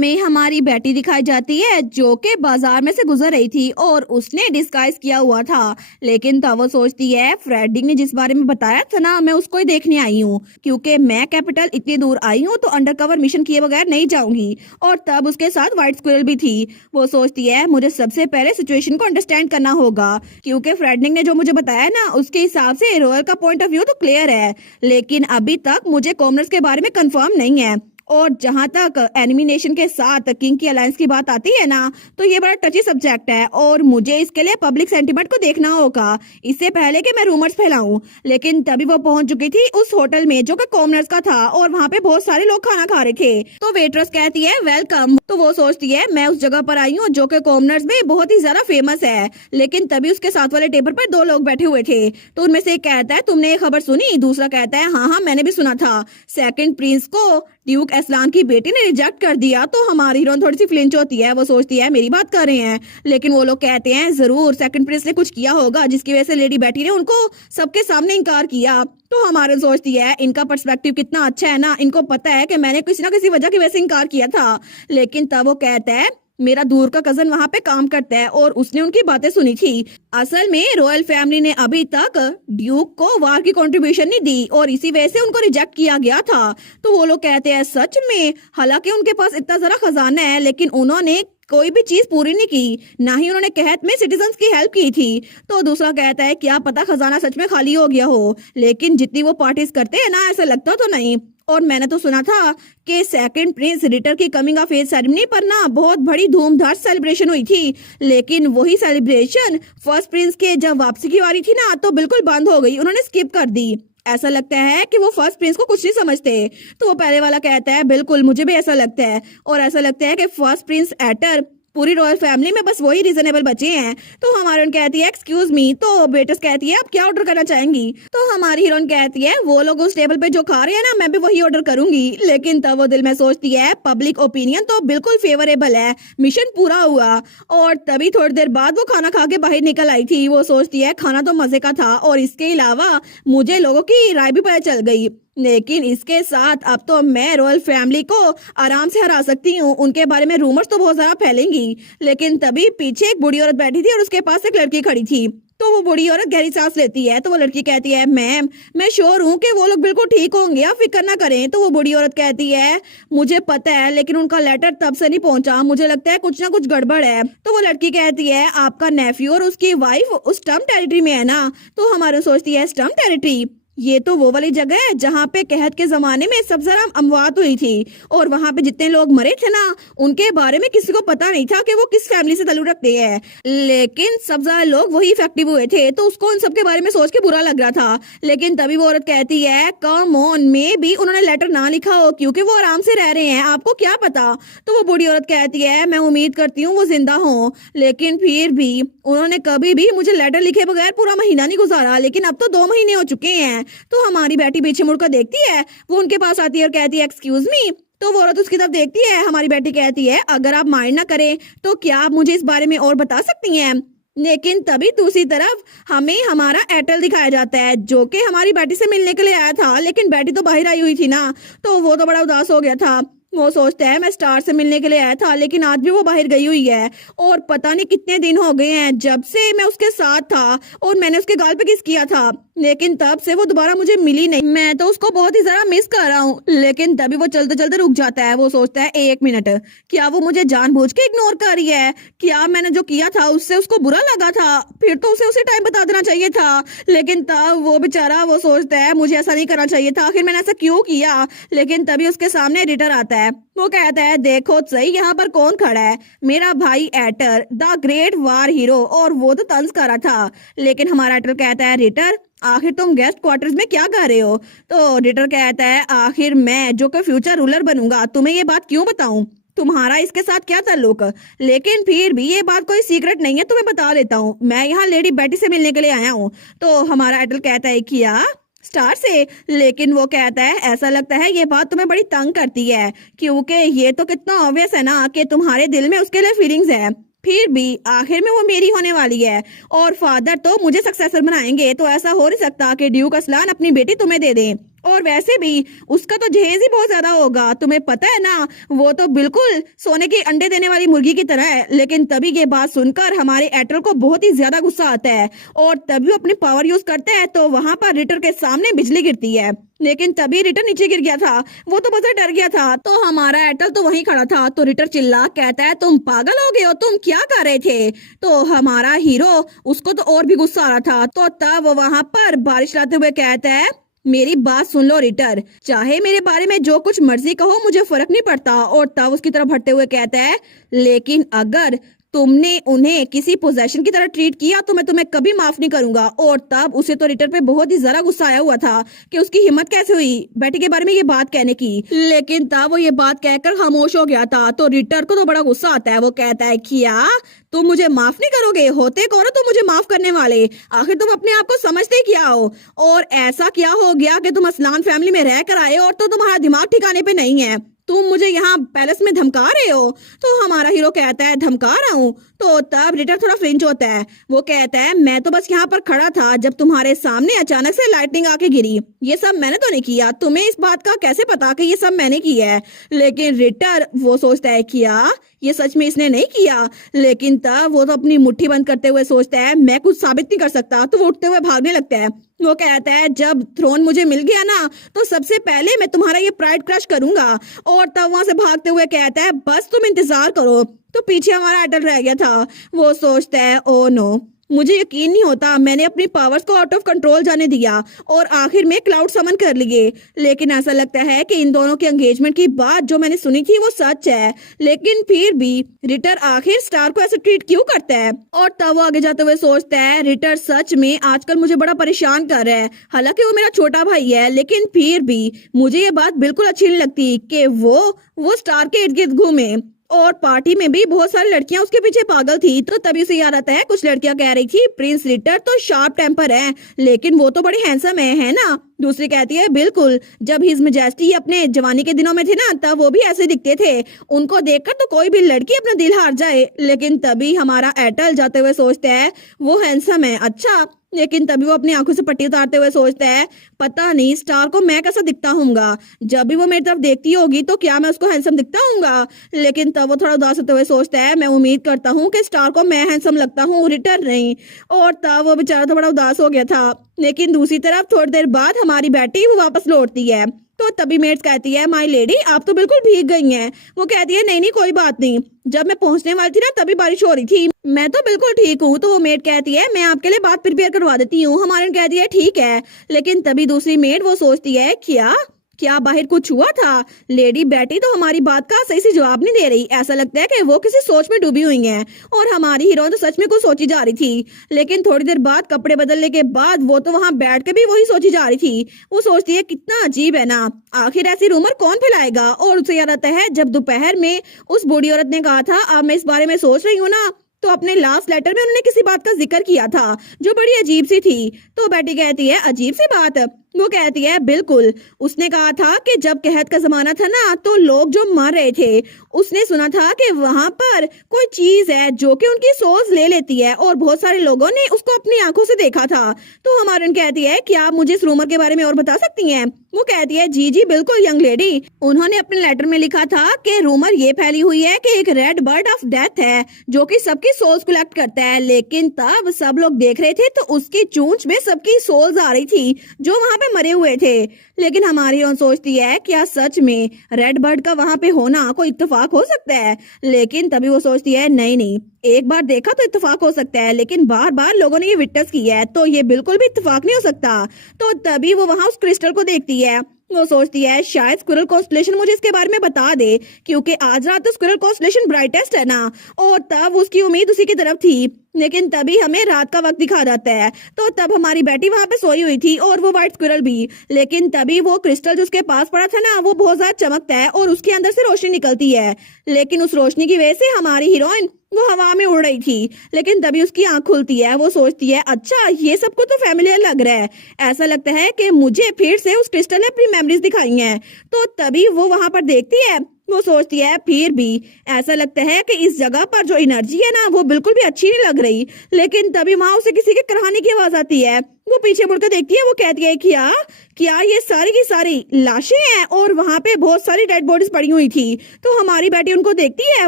हमें हमारी बेटी दिखाई जाती है जो कि बाजार में से गुजर रही थी और उसने डिस्गाइज किया हुआ था। लेकिन तब वो सोचती है फ्रेडिंग ने जिस बारे में बताया था ना, मैं उसको ही देखने आई हूँ, क्योंकि मैं कैपिटल इतनी दूर आई हूँ तो अंडरकवर मिशन किए बगैर नहीं जाऊंगी। और तब उसके साथ व्हाइट स्क्विरल भी थी। वो सोचती है मुझे सबसे पहले सिचुएशन को अंडरस्टैंड करना होगा, क्योंकि फ्रेडिंग ने जो मुझे बताया ना उसके हिसाब से रॉयल का पॉइंट ऑफ व्यू तो क्लियर है, लेकिन अभी तक मुझे कॉमनर्स के बारे में कंफर्म नहीं है। और जहां तक एनिमी नेशन के साथ किंग की अलायंस की बात आती है ना, तो ये बड़ा टची सब्जेक्ट है और मुझे इसके लिए पब्लिक सेंटीमेंट को देखना होगा इससे पहले कि मैं रूमर्स फैलाऊं। लेकिन तभी वो पहुंच चुकी थी उस होटल में जो कि कॉमनर्स का था और वहां पे बहुत सारे लोग खाना खा रहे थे। तो वेट्रेस कहती है वेलकम। तो वो सोचती है मैं उस जगह पर आई हूँ जो कि कॉमनर्स में बहुत ही ज्यादा फेमस है। लेकिन तभी उसके साथ वाले टेबल पर दो लोग बैठे हुए थे। तो उनमें से एक कहता है तुमने ये खबर सुनी? दूसरा कहता है हाँ हाँ मैंने भी सुना था, सेकंड प्रिंस को ड्यूक एस्लान की बेटी ने रिजेक्ट कर दिया। तो हमारी हीरोइन थोड़ी सी फ्लिंच होती है। वो सोचती है मेरी बात कर रहे हैं, लेकिन वो लोग कहते हैं जरूर सेकंड प्रिंस ने कुछ किया होगा जिसकी वजह से लेडी बेटी ने उनको सबके सामने इनकार किया। तो हमारे सोचती है इनका पर्सपेक्टिव कितना अच्छा है ना, इनको पता है कि मैंने किसी ना किसी वजह की वजह से इनकार किया था। लेकिन तब वो कहता है मेरा दूर का कजन वहां पे काम करता है और उसने उनकी बातें सुनी थी। असल में रॉयल फैमिली ने अभी तक ड्यूक को वार की कंट्रीब्यूशन नहीं दी और इसी वजह से उनको रिजेक्ट किया गया था। तो वो लोग कहते हैं सच में? हालांकि उनके पास इतना जरा खजाना है लेकिन उन्होंने कोई भी चीज पूरी नहीं की, ना ही उन्होंने कहत में सिटीजन्स की हेल्प की थी। तो दूसरा कहता है क्या पता खजाना सच में खाली हो गया हो, लेकिन जितनी वो पार्टीज करते हैं ना ऐसा लगता तो नहीं। और मैंने तो सुना था कि सेकंड प्रिंस रिटर की कमिंग ऑफ एज सेरेमनी पर ना बहुत बड़ी धूमधाम सेलिब्रेशन हुई थी, लेकिन वही सेलिब्रेशन फर्स्ट प्रिंस के जब वापसी की बारी थी ना तो बिल्कुल बंद हो गई, उन्होंने स्किप कर दी। ऐसा लगता है कि वो फर्स्ट प्रिंस को कुछ नहीं समझते। तो वो पहले वाला कहता है बिल्कुल मुझे भी ऐसा लगता है, और ऐसा लगता है कि फर्स्ट प्रिंस एटर पूरी रॉयल फैमिली में बस वही रीजनेबल बचे हैं। तो हमारी कहती है एक्सक्यूज मी। तो बेटस कहती है आप क्या ऑर्डर करना चाहेंगी? तो हमारी हीरोइन कहती है वो लोग उस टेबल पे जो खा रहे हैं ना मैं भी वही ऑर्डर करूंगी। लेकिन तब वो दिल में सोचती है पब्लिक ओपिनियन तो बिल्कुल फेवरेबल है, मिशन पूरा हुआ। और तभी थोड़ी देर बाद वो खाना खा के बाहर निकल आई थी। वो सोचती है खाना तो मजे का था और इसके अलावा मुझे लोगों की राय भी पता चल गई, लेकिन इसके साथ अब तो मैं रॉयल फैमिली को आराम से हरा सकती हूँ। उनके बारे में रूमर्स तो बहुत ज्यादा फैलेंगी। लेकिन तभी पीछे एक बूढ़ी औरत बैठी थी और उसके पास एक लड़की खड़ी थी। तो वो बूढ़ी औरत गहरी सांस लेती है। तो वो लड़की कहती है मैम मैं श्योर हूँ कि वो लोग बिल्कुल ठीक होंगे, आप फिक्र ना करें। तो वो बूढ़ी औरत कहती है मुझे पता है लेकिन उनका लेटर तब से नहीं पहुंचा, मुझे लगता है कुछ ना कुछ गड़बड़ है। तो वो लड़की कहती है आपका नेफ्यू और उसकी वाइफ उस स्टम्प टेरिटरी में है ना? तो हमारे सोचती है स्टम्प टेरिटरी, ये तो वो वाली जगह है जहाँ पे कहत के जमाने में सब जरा अमवात हुई थी और वहां पे जितने लोग मरे थे ना उनके बारे में किसी को पता नहीं था कि वो किस फैमिली से ताल्लुक रखते हैं, लेकिन सब ज्यादा लोग वही इफेक्टिव हुए थे। तो उसको उन सब के बारे में सोच के बुरा लग रहा था। लेकिन तभी वो औरत कहती है कम ऑन में भी उन्होंने लेटर ना लिखा हो क्योंकि वो आराम से रह रहे हैं, आपको क्या पता। तो वो बूढ़ी औरत कहती है मैं उम्मीद करती हूँ वो जिंदा हो, लेकिन फिर भी उन्होंने कभी भी मुझे लेटर लिखे बगैर पूरा महीना नहीं गुजारा, लेकिन अब तो 2 महीने हो चुके हैं। तो हमारी बेटी पीछे मुड़कर देखती है, वो उनके पास आती है और कहती है एक्सक्यूज मी। तो वो औरत उसकी तरफ देखती है। हमारी बेटी कहती है अगर आप माइंड ना करें तो क्या आप मुझे इस बारे में और बता सकती हैं? लेकिन तभी दूसरी तरफ हमें हमारा एयरटेल दिखाया जाता है जो कि हमारी बेटी से मिलने के लिए आया था, लेकिन बेटी तो बाहर आई हुई थी ना, तो वो तो बड़ा उदास हो गया था। वो सोचता है मैं स्टार से मिलने के लिए आया था लेकिन आज भी वो बाहर गई हुई है और पता नहीं कितने दिन हो गए हैं जब से मैं उसके साथ था और मैंने उसके गाल पे किस किया था, लेकिन तब से वो दोबारा मुझे मिली नहीं। मैं तो उसको बहुत ही ज्यादा मिस कर रहा हूँ। लेकिन तभी वो चलते चलते रुक जाता है। वो सोचता है 1 मिनट, क्या वो मुझे जानबूझ के इग्नोर कर रही है? क्या मैंने जो किया था उससे उसको बुरा लगा था? फिर तो उसे उसी टाइम बता देना चाहिए था। लेकिन तब वो बेचारा वो सोचता है मुझे ऐसा नहीं करना चाहिए था, आखिर मैंने ऐसा क्यों किया? लेकिन तभी उसके सामने रिटर आता है। वो कहता है देखो सही यहाँ पर कौन खड़ा है, मेरा भाई एटर द ग्रेट वार हीरो, और वो तो तंज कर रहा था। लेकिन हमारा एटर कहता है रिटर आखिर तुम गेस्ट क्वार्टर्स में क्या कर रहे हो? तो रिटर कहता है आखिर मैं जो कि फ्यूचर रूलर बनूंगा तुम्हें ये बात क्यों बताऊं, तुम्हारा इसके साथ क्या ताल्लुक? लेकिन फिर भी ये बात कोई सीक्रेट नहीं है, तुम्हें बता देता हूँ, मैं यहाँ लेडी बेटी से मिलने के लिए आया हूँ। तो हमारा एटर कहता है क्या स्टार से? लेकिन वो कहता है ऐसा लगता है ये बात तुम्हें बड़ी तंग करती है क्योंकि ये तो कितना ऑब्वियस है ना कि तुम्हारे दिल में उसके लिए फीलिंग्स है। फिर भी आखिर में वो मेरी होने वाली है और फादर तो मुझे सक्सेसर बनाएंगे, तो ऐसा हो नहीं सकता कि ड्यूक असलान अपनी बेटी तुम्हें दे दें। और वैसे भी उसका तो जहेज ही बहुत ज्यादा होगा, तुम्हें पता है ना, वो तो बिल्कुल सोने के अंडे देने वाली मुर्गी की तरह है। लेकिन तभी ये बात सुनकर हमारे एटल को बहुत ही ज्यादा गुस्सा आता है और तभी वो अपनी पावर यूज करता है तो वहां पर रिटर के सामने बिजली गिरती है। लेकिन तभी रिटर नीचे गिर गया था, वो तो बस डर गया था। तो हमारा एटल तो वहीं खड़ा था। तो रिटर चिल्ला कहता है तुम पागल हो गए हो, तुम क्या कर रहे थे। तो हमारा हीरो, उसको तो और भी गुस्सा आ रहा था। तो तब वो वहां पर बारिश लाते हुए कहता है मेरी बात सुन लो रिटर, चाहे मेरे बारे में जो कुछ मर्जी कहो मुझे फर्क नहीं पड़ता। और तब उसकी तरफ हटते हुए कहता है लेकिन अगर तुमने उन्हें किसी पोजेशन की तरह ट्रीट किया तो मैं तुम्हें कभी माफ नहीं करूंगा। और तब उसे तो रिटर पे बहुत ही ज्यादा गुस्सा आया हुआ था कि उसकी हिम्मत कैसे हुई बेटी के बारे में ये बात कहने की। लेकिन तब वो ये बात कहकर खामोश हो गया था। तो रिटर को तो बड़ा गुस्सा आता है, वो कहता है क्या तुम मुझे माफ नहीं करोगे, होते कौन हो तुम मुझे माफ करने वाले, आखिर तुम अपने आप को समझते क्या हो। और ऐसा क्या हो गया कि तुम असलान फैमिली में रह कर आए और तो तुम्हारा दिमाग ठिकाने पे नहीं है, तुम मुझे यहाँ पैलेस में धमका रहे हो। तो हमारा हीरो कहता है धमका रहा हूँ। तो तब रिटर थोड़ा फ्रिंज होता है, वो कहता है मैं तो बस यहाँ पर खड़ा था जब तुम्हारे सामने अचानक से लाइटनिंग आके गिरी, ये सब मैंने तो नहीं किया, तुम्हें इस बात का कैसे पता कि ये सब मैंने किया है। लेकिन रिटर वो सोचता है क्या ये सच में इसने नहीं किया। लेकिन तब वो तो अपनी मुट्ठी बंद करते हुए सोचता है मैं कुछ साबित नहीं कर सकता। तो वो उठते हुए भागने लगता है। वो कहता है जब थ्रोन मुझे मिल गया ना तो सबसे पहले मैं तुम्हारा ये प्राइड क्रश करूंगा। और तब वहां से भागते हुए कहता है बस तुम इंतजार करो। तो पीछे हमारा एटल रह गया था, वो सोचता है ओ नो, मुझे यकीन नहीं होता मैंने अपनी पावर्स को आउट ऑफ कंट्रोल जाने दिया और आखिर में क्लाउड समन कर लिए। लेकिन ऐसा लगता है कि इन दोनों के एंगेजमेंट की बात जो मैंने सुनी थी वो सच है। लेकिन फिर भी रिटर आखिर स्टार को ऐसे ट्रीट क्यों करता है। और तब वो आगे जाते हुए सोचता है रिटर सच में आजकल मुझे बड़ा परेशान कर रहा है। हालांकि वो मेरा छोटा भाई है लेकिन फिर भी मुझे ये बात बिल्कुल अच्छी नहीं लगती कि वो स्टार के इर्द गिर्द घूमे। और पार्टी में भी बहुत सारी लड़कियां उसके पीछे पागल थी। तो तभी उसे याद आता है कुछ लड़कियां कह रही थी प्रिंस रिटर तो शार्प टेम्पर है लेकिन वो तो बड़े हैंडसम है ना। दूसरी कहती है बिल्कुल, जब हिज मेजेस्टी अपने जवानी के दिनों में थे ना तब वो भी ऐसे दिखते थे, उनको देखकर तो कोई भी लड़की अपना दिल हार जाए। लेकिन तभी हमारा एटल जाते हुए सोचता है वो हैंडसम है, अच्छा। लेकिन तभी वो अपनी आंखों से पट्टी उतारते हुए सोचता है पता नहीं स्टार को मैं कैसा दिखता हूँगा, जब भी वो मेरी तरफ देखती होगी तो क्या मैं उसको हैंडसम दिखता हूँगा। लेकिन तब वो थोड़ा उदास होते हुए सोचता है मैं उम्मीद करता हूँ कि स्टार को मैं हैंडसम लगता हूँ, रिटर नहीं। और तब वो बेचारा तो बड़ा उदास हो गया था। लेकिन दूसरी तरफ थोड़ी देर बाद हमारी बेटी वो वापस लौटती है। तो तभी मेट्स कहती है माय लेडी आप तो बिल्कुल भीग गई हैं। वो कहती है नहीं नहीं कोई बात नहीं, जब मैं पहुंचने वाली थी ना तभी बारिश हो रही थी, मैं तो बिल्कुल ठीक हूँ। तो वो मेट कहती है मैं आपके लिए बात प्रिपेयर करवा देती हूँ। हमारे कहती है ठीक है। लेकिन तभी दूसरी मेट वो सोचती है क्या बाहर कुछ हुआ था। लेडी बेटी तो हमारी बात का सही से जवाब नहीं दे रही, ऐसा लगता है कि वो किसी सोच में डूबी हुई हैं। और हमारी हीरोइन तो सच में कुछ सोची जा रही थी। लेकिन थोड़ी देर बाद कपड़े बदलने के बाद वो तो वहां बैठ के भी वही सोची जा रही थी। वो सोचती है कितना अजीब है ना, आखिर ऐसी रूमर कौन फैलाएगा। और उसे याद आता है जब दोपहर में उस बूढ़ी औरत ने कहा था अब मैं इस बारे में सोच रही हूँ ना, तो अपने लास्ट लेटर में उन्होंने किसी बात का जिक्र किया था जो बड़ी अजीब सी थी। तो बेटी कहती है अजीब सी बात। वो कहती है बिल्कुल, उसने कहा था कि जब कहत का जमाना था ना तो लोग जो मर रहे थे उसने सुना था कि वहां पर कोई चीज है जो कि उनकी सोच ले लेती है और बहुत सारे लोगों ने उसको अपनी आंखों से देखा था। तो हमारे कहती है क्या आप मुझे इस रूमर के बारे में और बता सकती हैं। वो कहती है जी जी बिल्कुल यंग लेडी, उन्होंने अपने लेटर में लिखा था कि रूमर ये फैली हुई है कि एक रेड बर्ड ऑफ डेथ है जो कि सबकी सोल्स कलेक्ट करता है। लेकिन तब सब लोग देख रहे थे तो उसकी चूंच में सबकी सोल्स आ रही थी जो वहां पे मरे हुए थे। लेकिन हमारी और सोचती है क्या सच में रेड बर्ड का वहां पे होना कोई इत्तेफाक हो सकता है। लेकिन तभी वो सोचती है नहीं नहीं, एक बार देखा तो इत्तेफाक हो सकता है लेकिन बार बार लोगों ने ये विटनेस किया है तो ये बिल्कुल भी इत्तेफाक नहीं हो सकता। तो तभी वो वहां उस क्रिस्टल को देखती है। वो सोचती है शायद स्क्विरल कॉन्स्टलेशन मुझे इसके बारे में बता दे क्योंकि आज रात तो स्क्विरल कॉन्स्टलेशन ब्राइटेस्ट है ना। और तब उसकी उम्मीद उसी की तरफ थी। लेकिन तभी हमें रात का वक्त दिखा जाता है। तो तब हमारी बेटी वहां पे सोई हुई थी और वो व्हाइट स्क्विरल भी। लेकिन तभी वो क्रिस्टल जो उसके पास पड़ा था ना वो बहुत ज्यादा चमकता है और उसके अंदर से रोशनी निकलती है। लेकिन उस रोशनी की वजह से हमारी हीरोइन वो हवा में उड़ रही थी। लेकिन तभी उसकी आंख खुलती है, वो सोचती है अच्छा ये सब कुछ तो फैमिलियर लग रहा है, ऐसा लगता है कि मुझे फिर से उस क्रिस्टल ने अपनी मेमोरीज दिखाई हैं। तो तभी वो वहां पर देखती है, वो सोचती है फिर भी ऐसा लगता है कि इस जगह पर जो एनर्जी है ना वो बिल्कुल भी अच्छी नहीं लग रही। लेकिन तभी वहां उसे किसी के कराहने की आवाज आती है। वो पीछे मुड़कर देखती है, वो कहती है क्या ये सारी की सारी लाशें हैं? और वहाँ पे बहुत सारी डेड बॉडीज पड़ी हुई थी। तो हमारी बेटी उनको देखती है,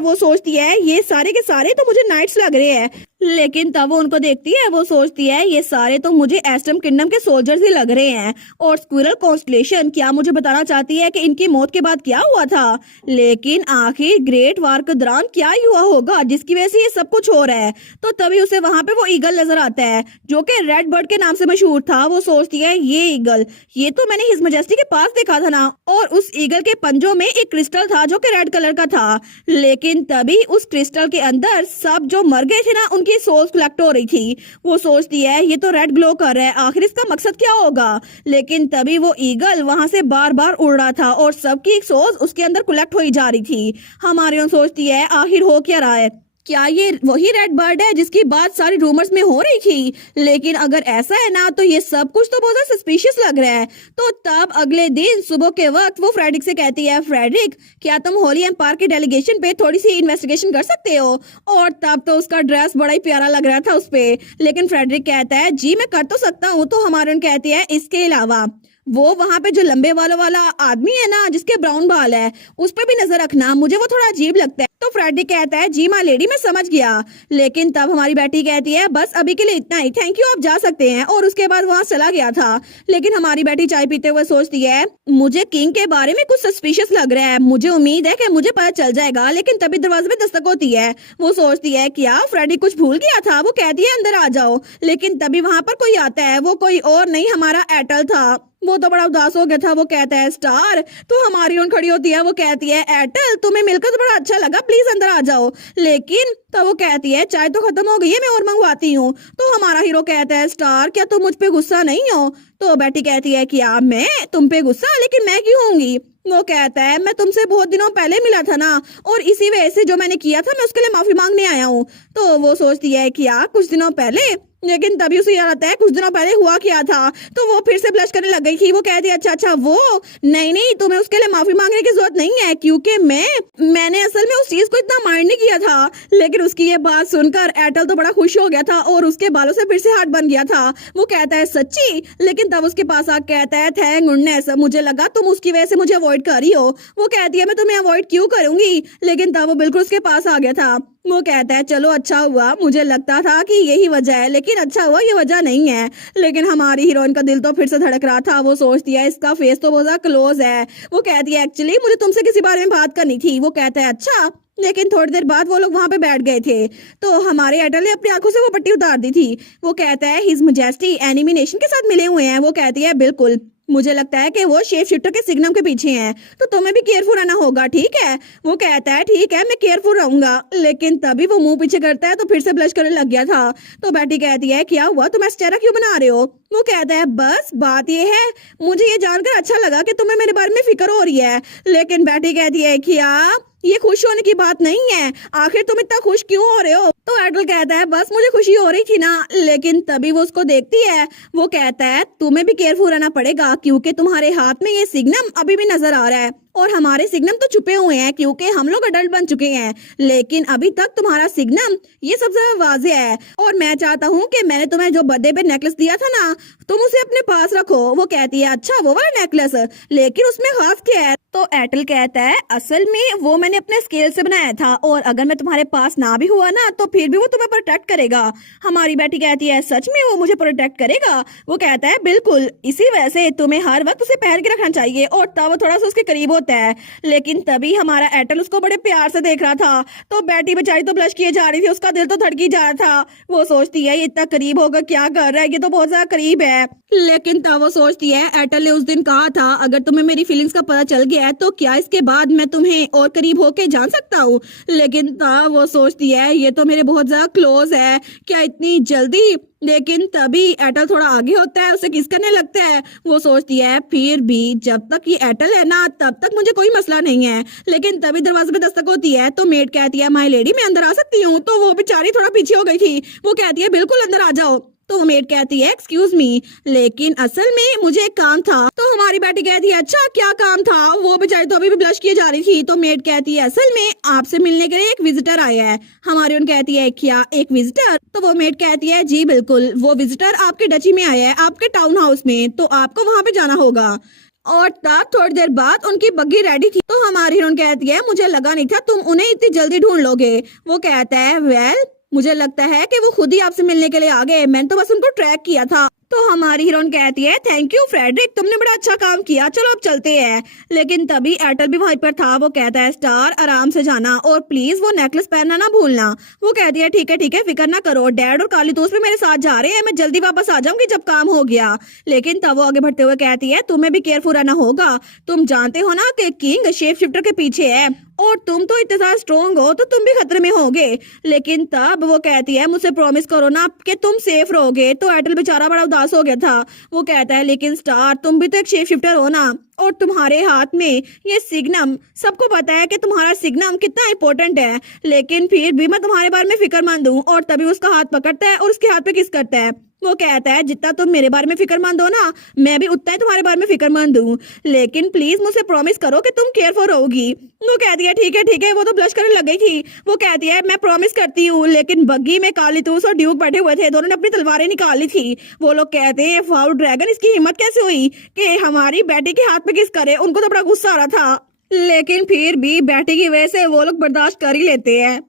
वो सोचती है ये सारे के सारे तो मुझे नाइट्स लग रहे हैं। लेकिन तब वो उनको देखती है, वो सोचती है ये सारे तो मुझे एस्टम किंगडम के सोल्जर्स ही लग रहे हैं। और स्क्विरल कॉन्स्टलेशन क्या मुझे बताना चाहती है कि इनकी मौत के बाद क्या हुआ था। लेकिन आखिर ग्रेट वार के दौरान क्या ही हुआ होगा जिसकी वजह से ये सब कुछ हो रहा है। तो तभी उसे वहां पे वो ईगल नजर आता है जो कि रेड बर्ड के नाम से मशहूर था। वो सोचती है ये ईगल, ये तो मैंने हिज मैजेस्टी के पास देखा था ना। और उस ईगल के पंजों में एक क्रिस्टल था जो कि रेड कलर का था। लेकिन तभी उस क्रिस्टल के अंदर सब जो मर गए थे ना उनकी सोल्स कलेक्ट हो रही थी। वो सोचती है ये तो रेड ग्लो कर रहा है, आखिर इसका मकसद क्या होगा। लेकिन तभी वो ईगल वहां से बार बार उड़ रहा था और सबकी सोल्स उसके अंदर कलेक्ट हो जा रही थी। हमारी ओर सोचती है आखिर हो क्या रहा है, क्या ये वही रेड बर्ड है जिसकी बात सारी रूमर्स में हो रही थी। लेकिन अगर ऐसा है ना तो ये सब कुछ तो बहुत सस्पिशियस लग रहा है। तो तब अगले दिन सुबह के वक्त वो फ्रेडरिक से कहती है, फ्रेडरिक क्या तुम होली एम्पायर के डेलीगेशन पे थोड़ी सी इन्वेस्टिगेशन कर सकते हो। और तब तो उसका ड्रेस बड़ा ही प्यारा लग रहा था उस पे। लेकिन फ्रेडरिक कहता है जी मैं कर तो सकता हूँ। तो हमारे कहती है इसके अलावा वो वहां पे जो लंबे बालों वाला आदमी है ना जिसके ब्राउन बाल है उस पे भी नजर रखना, मुझे वो थोड़ा अजीब लगता है। तो फ्रेडरिक कहता है जी माय लेडी मैं समझ गया। लेकिन तब हमारी बेटी कहती है बस अभी के लिए इतना ही, थैंक यू, आप जा सकते हैं। और उसके बाद वहां चला गया था। लेकिन हमारी बेटी चाय पीते हुए सोचती है मुझे किंग के बारे में कुछ सस्पिशियस लग रहा है, मुझे उम्मीद है कि मुझे पता चल जाएगा। लेकिन तभी दरवाजे पे दस्तक होती है। वो सोचती है क्या फ्रेडरिक कुछ भूल गया था। वो कहती है अंदर आ जाओ। लेकिन तभी वहां पर कोई आता है, वो कोई और नहीं हमारा एटल था। वो तो बड़ा उदास हो गया था। वो कहता है स्टार। तो हमारी ओर खड़ी होती है, वो कहती है एटल तुम्हें मिलकर तो बड़ा अच्छा लगा, प्लीज अंदर आ जाओ। लेकिन तो वो कहती है चाय तो खत्म हो गई है, मैं और मंगवाती हूँ। तो हमारा हीरो कहता है स्टार क्या तुम मुझ पे गुस्सा नहीं हो। तो बेटी कहती है क्या मैं तुम पे गुस्सा, लेकिन मैं क्यों होंगी। वो कहता है मैं तुमसे बहुत दिनों पहले मिला था ना और इसी वजह से जो मैंने किया था मैं उसके लिए माफी मांगने आया हूँ। तो वो सोचती है क्या कुछ दिनों पहले। लेकिन तभी उसे याद आता है कुछ दिनों पहले हुआ क्या था। तो वो फिर से ब्लश करने लग गई थी। वो कहती है अच्छा वो नहीं नहीं तुम्हें उसके लिए माफी मांगने की जरूरत नहीं है क्योंकि मैंने असल में उस चीज को इतना माइंड नहीं किया था। लेकिन उसकी ये बात सुनकर एटल तो बड़ा खुश हो गया था और उसके बालों से फिर से हार्ट बन गया था। वो कहता है सच्ची। लेकिन तब उसके पास आकर कहता है थैंक गुडनेस, मुझे लगा तुम उसकी वजह से मुझे अवॉइड कर रही हो। वो कहती है मैं तुम्हें अवॉइड क्यों करूंगी। लेकिन तब वो बिल्कुल उसके पास आ गया था। वो कहता है चलो अच्छा हुआ, मुझे लगता था कि यही वजह है लेकिन अच्छा हुआ ये वजह नहीं है। लेकिन हमारी हीरोइन का दिल तो फिर से धड़क रहा था। वो सोचती है इसका फेस तो बहुत ज्यादा क्लोज है। वो कहती है एक्चुअली मुझे तुमसे किसी बारे में बात करनी थी। वो कहता है अच्छा। लेकिन थोड़ी देर बाद वो लोग वहां पे बैठ गए थे। तो हमारे एटल ने अपनी आंखों से वो पट्टी उतार दी थी। वो कहता है हिज मैजेस्टी एनिमी नेशन के साथ मिले हुए हैं। वो कहती है बिल्कुल, मुझे लगता है कि वो शेप शिफ्टर के सिग्नम के पीछे हैं, तो तुम्हें भी केयरफुल रहना होगा, ठीक है। वो कहता है ठीक है मैं केयरफुल रहूंगा। लेकिन तभी वो मुंह पीछे करता है तो फिर से ब्लश करने लग गया था। तो बेटी कहती है क्या हुआ, तुम ऐसा चेहरा क्यों बना रहे हो। वो कहता है बस बात ये है, मुझे ये जानकर अच्छा लगा कि तुम्हें मेरे बारे में फिक्र हो रही है। लेकिन बेटी कहती है क्या ये खुश होने की बात नहीं है, आखिर तुम इतना खुश क्यों हो रहे हो। तो एटल कहता है बस मुझे खुशी हो रही थी ना। लेकिन तभी वो उसको देखती है। वो कहता है तुम्हें भी केयरफुल रहना पड़ेगा क्योंकि तुम्हारे हाथ में ये सिग्नम अभी भी नजर आ रहा है और हमारे सिग्नम तो छुपे हुए हैं क्योंकि हम लोग अडल्ट बन चुके हैं। लेकिन अभी तक तुम्हारा सिग्नम ये सबसे वाज़ेह है और मैं चाहता हूँ कि मैंने तुम्हें जो बर्थडे पे नेकलेस दिया था ना तुम उसे अपने पास रखो। वो कहती है अच्छा वो वाला नेकलेस, लेकिन उसमें खास क्या है। तो एटल कहता है असल में वो मैंने अपने स्केल से बनाया था और अगर मैं तुम्हारे पास ना भी हुआ ना तो फिर भी वो तुम्हें प्रोटेक्ट करेगा। हमारी बेटी कहती है सच में वो मुझे प्रोटेक्ट करेगा। वो कहता है बिल्कुल, इसी वजह से तुम्हें हर वक्त उसे पहन के रखना चाहिए। और तब वो थोड़ा सा उसके करीब होता है। लेकिन तभी हमारा एटल उसको बड़े प्यार से देख रहा था। तो बेटी बेचारी तो ब्लश किए जा रही थी, उसका दिल तो धड़की जा रहा था। वो सोचती है ये इतना करीब होकर क्या कर रहा है, ये तो बहुत ज्यादा करीब है। लेकिन तब वो सोचती है एटल ने उस दिन कहा था अगर तुम्हें मेरी फीलिंग्स का पता चल गया है तो क्या इसके बाद मैं तुम्हें और करीब होके जान सकता हूँ। लेकिन तब वो सोचती है ये तो मेरे बहुत ज्यादा क्लोज है, क्या इतनी जल्दी। लेकिन तभी एटल थोड़ा आगे होता है, उसे किस करने लगता है। वो सोचती है फिर भी जब तक ये एटल है ना तब तक मुझे कोई मसला नहीं है। लेकिन तभी दरवाजे पे दस्तक होती है तो मेड कहती है माय लेडी मैं अंदर आ सकती हूँ। तो वो बेचारी थोड़ा पीछे हो गई थी। वो कहती है बिल्कुल अंदर आ जाओ। तो वो मेड कहती है एक्सक्यूज मी, लेकिन असल में मुझे एक काम था। तो हमारी बेटी कहती है अच्छा क्या काम था। वो बेचारी तो अभी भी ब्लश किए जा रही थी। तो मेड कहती है असल में आपसे मिलने के लिए एक विजिटर आया है। हमारी उन कहती है क्या एक विजिटर। तो वो मेड कहती है जी बिल्कुल, वो विजिटर आपके डची में आया है, आपके टाउन हाउस में, तो आपको वहाँ पे जाना होगा। और तब थोड़ी देर बाद उनकी बग्गी रेडी थी। तो हमारी हीरोइन कहती है मुझे लगा नहीं था तुम उन्हें इतनी जल्दी ढूंढ लोगे। वो कहता है वेल मुझे लगता है कि वो खुद ही आपसे मिलने के लिए आ गए, मैंने तो बस उनको ट्रैक किया था। तो हमारी हीरोइन कहती है थैंक यू फ्रेडरिक, तुमने बड़ा अच्छा काम किया, चलो अब चलते हैं। लेकिन तभी एयरटेल भी वहीं पर था। वो कहता है स्टार आराम से जाना और प्लीज वो नेकलेस पहनना ना भूलना। वो कहती है ठीक है फिक्र ना करो, डैड और काली दोस्त भी मेरे साथ जा रहे हैं, मैं जल्दी वापस आ जाऊंगी जब काम हो गया। लेकिन तब वो आगे बढ़ते हुए कहती है तुम्हें भी केयरफुल रहना होगा, तुम जानते हो ना कि किंग शेप शिफ्टर के पीछे है और तुम तो इतने ज्यादा स्ट्रोंग हो तो तुम भी खतरे में होगे। लेकिन तब वो कहती है मुझसे प्रॉमिस करो ना कि तुम सेफ रहोगे। तो एयरटेल बेचारा बड़ा उदास हो गया था। वो कहता है लेकिन स्टार तुम भी तो एक शेप शिफ्टर हो ना, और तुम्हारे हाथ में ये सिग्नम, सबको पता है कि तुम्हारा सिग्नम कितना इंपॉर्टेंट है, लेकिन फिर भी मैं तुम्हारे बारे में फिक्रमंद हूँ। और तभी उसका हाथ पकड़ता है और उसके हाथ पे किस करता है। वो कहता है जितना तुम मेरे बारे में फिक्रमंद हो ना, मैं भी उतना ही तुम्हारे बारे में फिक्रमंद हूँ, लेकिन प्लीज मुझसे प्रॉमिस करो कि तुम केयरफुल रहोगी। वो कहती है ठीक है। वो तो ब्लश करने लग गई थी। वो कहती है मैं प्रॉमिस करती हूँ। लेकिन बग्गी में कालीतूस और ड्यूक बैठे हुए थे, दोनों ने अपनी तलवारें निकाली थी। वो लोग कहते हैं वाओ ड्रैगन, इसकी हिम्मत कैसे हुई कि हमारी बेटी के हाथ पे किस करे। उनको तो बड़ा गुस्सा आ रहा था, लेकिन फिर भी बेटी की वजह से वो लोग बर्दाश्त कर ही लेते हैं।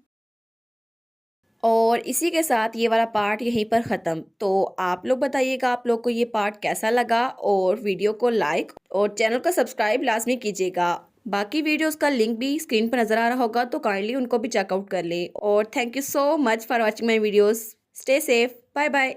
और इसी के साथ ये वाला पार्ट यहीं पर ख़त्म। तो आप लोग बताइएगा आप लोग को ये पार्ट कैसा लगा, और वीडियो को लाइक और चैनल को सब्सक्राइब लाजमी कीजिएगा। बाकी वीडियोस का लिंक भी स्क्रीन पर नज़र आ रहा होगा, तो काइंडली उनको भी चेकआउट कर लें। और thank you so much for watching my videos. Stay safe, bye bye.